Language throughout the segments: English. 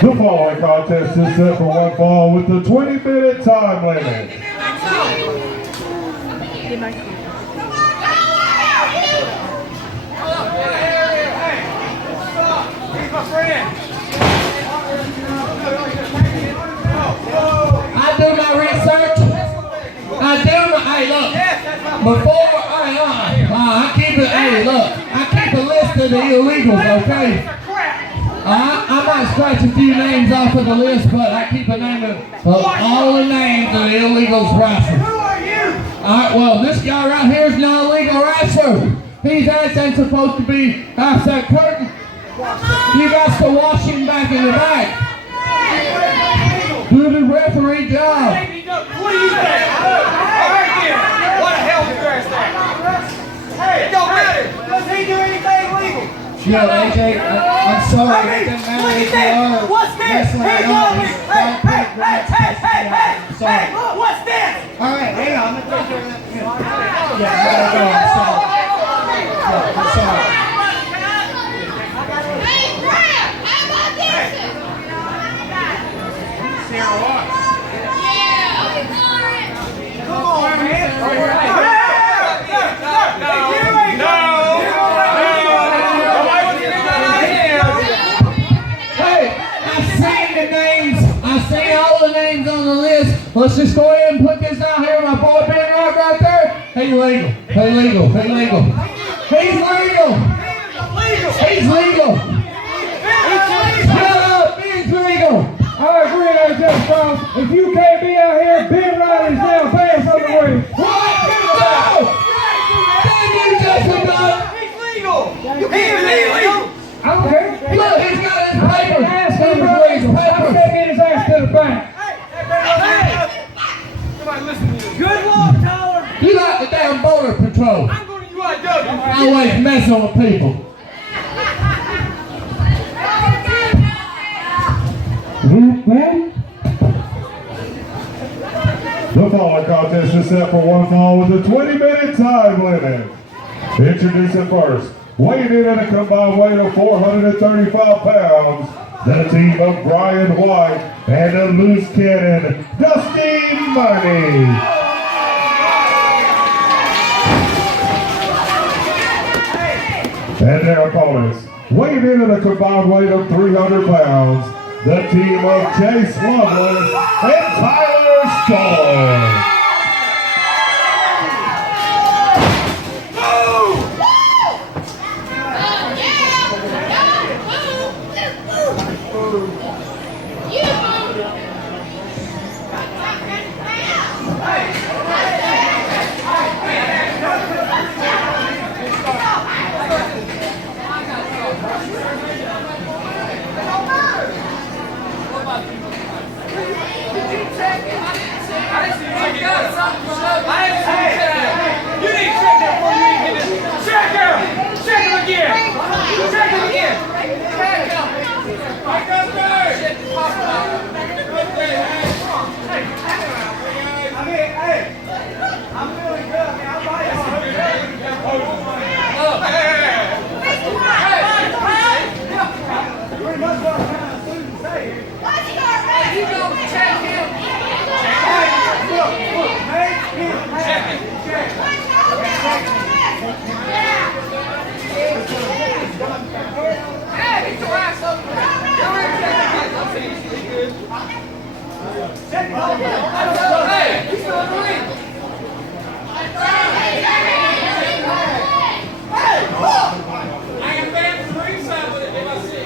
The following contest is set for one fall with the 20-minute time limit. I do my research. Hey, look. Before I keep it. Hey, look. I keep a list of the illegals. Okay. I might scratch a few names off of the list, but I keep a name of all the names of the illegals wrestlers. Who are you? Alright, well, this guy right here is not a legal wrestler. His ass ain't supposed to be past that curtain. You got to wash him back in the back. Do the referee job. What do you think? Alright then. What the hell is your ass at? Hey, it don't matter. Does he do anything legal? Yo, AJ, I'm sorry. It doesn't matter if you are what's this? wrestling Hey, or not. Hey, what's this? Alright, hang on. I'm going to take care of that. Yeah, I gotta go. I'm sorry. Yeah, I'm sorry. Hey, Brad, how about this? Sarah Watts. Yeah, Come on, man. Let's just go ahead and put this out here. My boy Ben Rock right there. He's legal. He's legal. He's legal. He's legal. He's legal. Shut up. Ben's legal. I agree with that, Strong. If you can't be out here, Ben Riley's now pants on the way. What? No! Ben, you just about. He's legal. He's illegal. I don't care. Look, he's got his paper. Ask him, I'm taking his ass to the bank. Somebody listen to you. Good luck, Tyler. You like the damn border patrol. I'm going to UIW. Always messing with people. The following contest is set for one fall with a 20-minute time limit. Introducing first, weighing in at a combined weight of 435 pounds, the team of Brian White and the loose cannon, Dusty Money. And their opponents, weighing in at a combined weight of 300 pounds, the team of Chase Lovelace and Tyler Storm. You You need to check that before you even get this. Check him! Check him again! Check him again! Check him! Right, go through! I'm feeling good, man. I'm right pretty much what I'm trying to say here. You gonna check him? Look, make him happy. Check. Hey, he's the last over there. Check him out. Hey, he's still in the lead.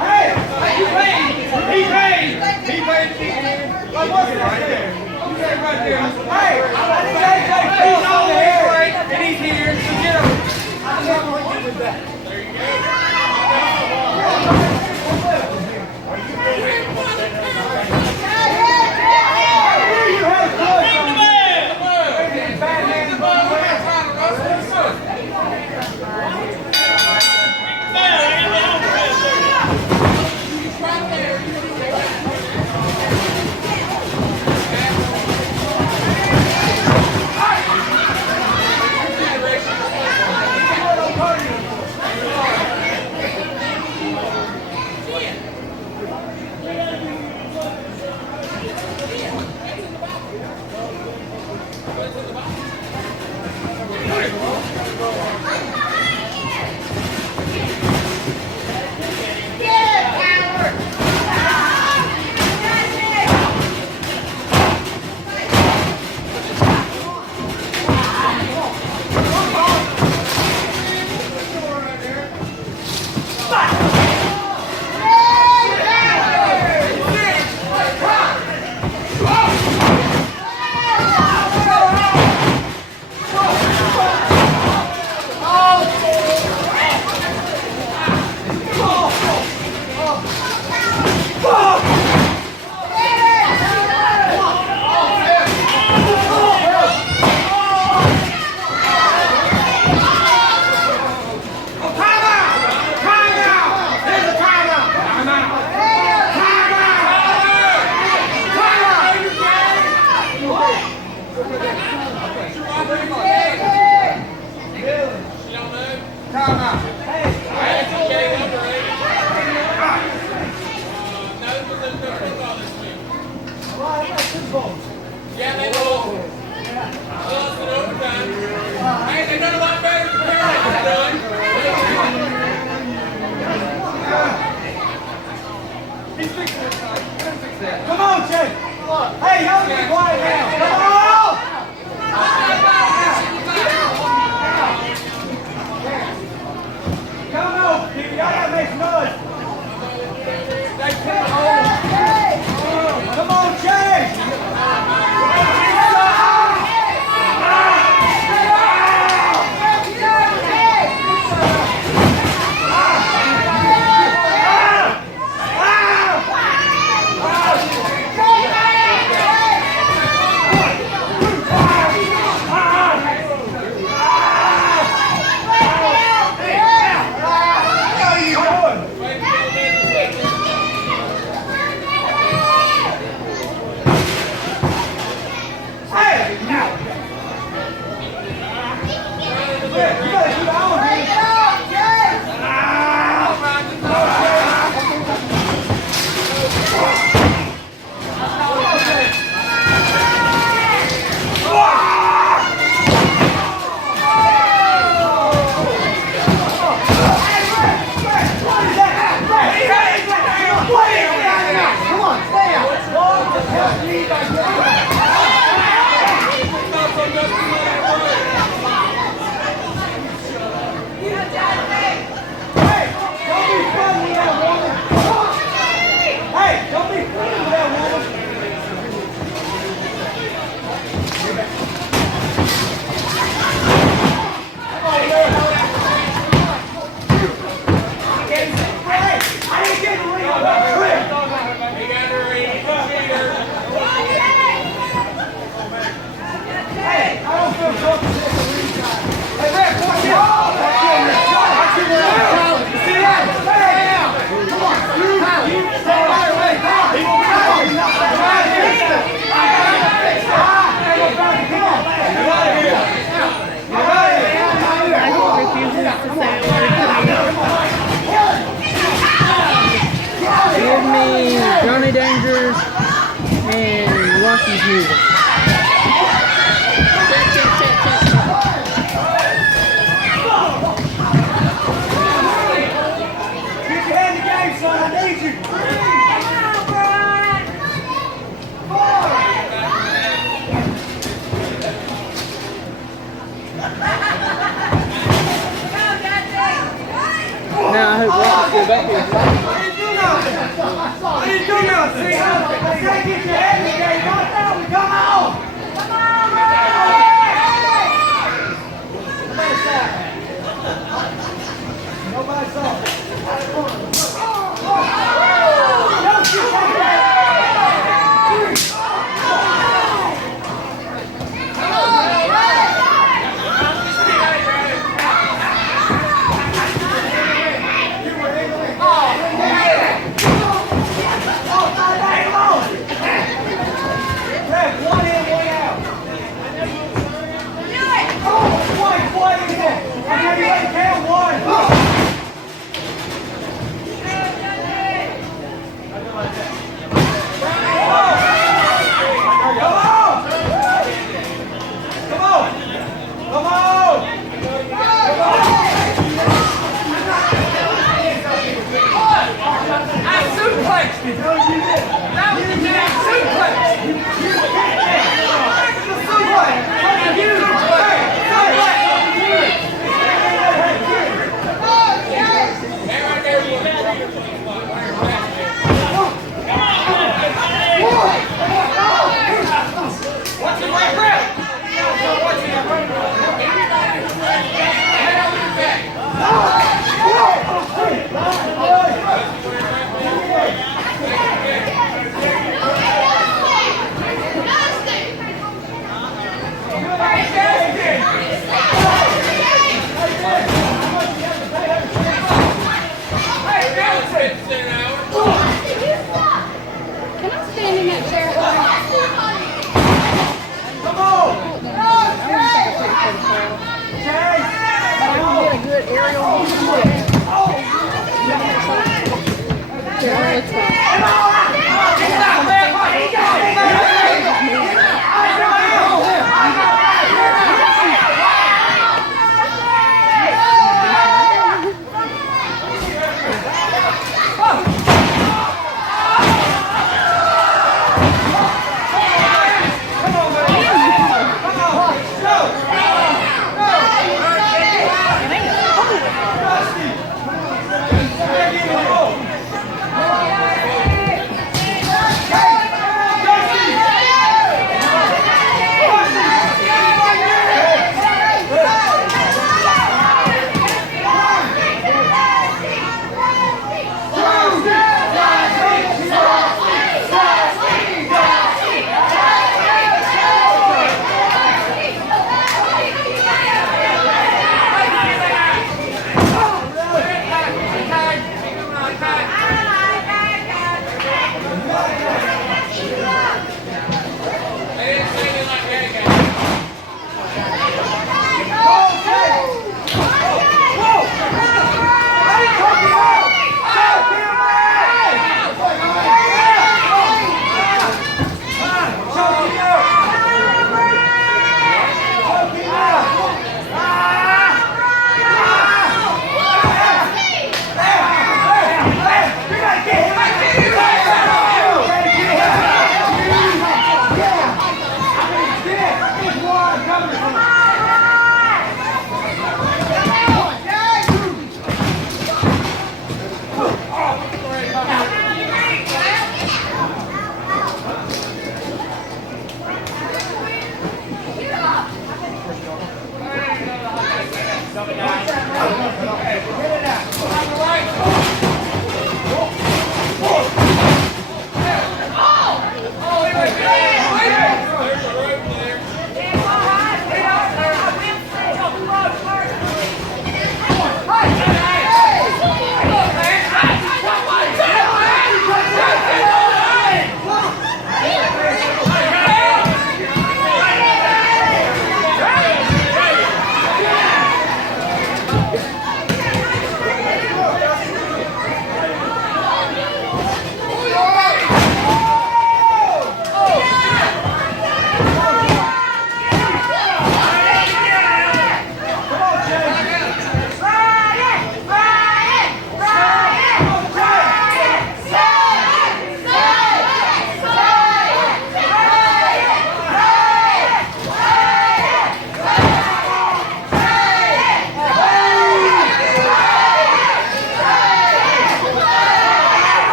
Hey, he paid. He paid. Like what's that there? Right there. Hey, he's all here and he's here. So get him. I'm not going to get with that. There you go. You have good. Yeah, they will. Well, it's an overtime. Hey, they done a lot better than Carolina's done. He's fixing it, son. Fix that. Come on, Jay. Hey, y'all be quiet now. Come on! Come on, people. Y'all gotta make some noise. Come on, Jay. music. Get your head in the game, son. I need you. Now I hope Rob will go back here. I didn't do nothing. I didn't do nothing. You gotta get your head in the game. Not now. We come on. Come on, Nobody saw it. Don't shoot that. One in, one out. One in there. I tell you what, count one.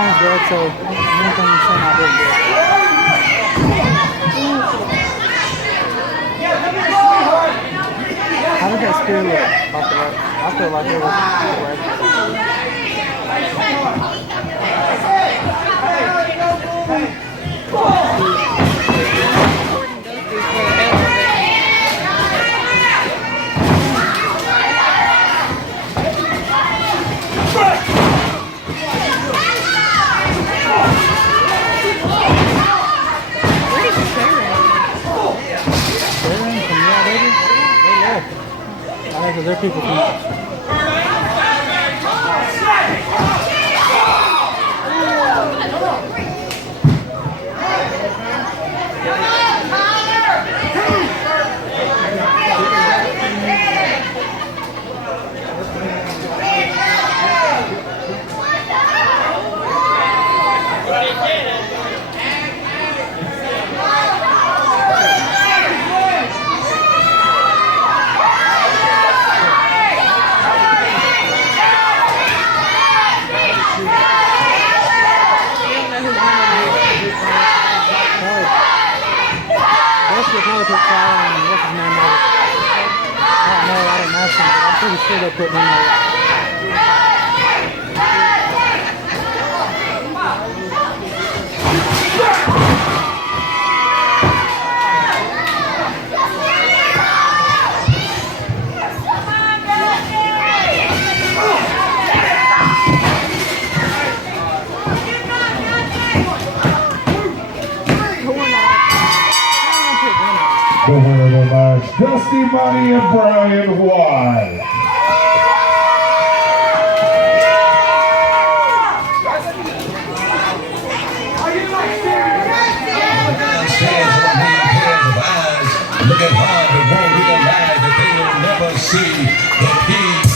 phone's dead, so anything you say I didn't do. How did that steer look off the road? I feel like it was because there are people from pretty sure they put him in there. The winner of the match, Dusty Money and Brian White. Stands on many pairs of eyes, looking hard but won't realize that they will never see the king.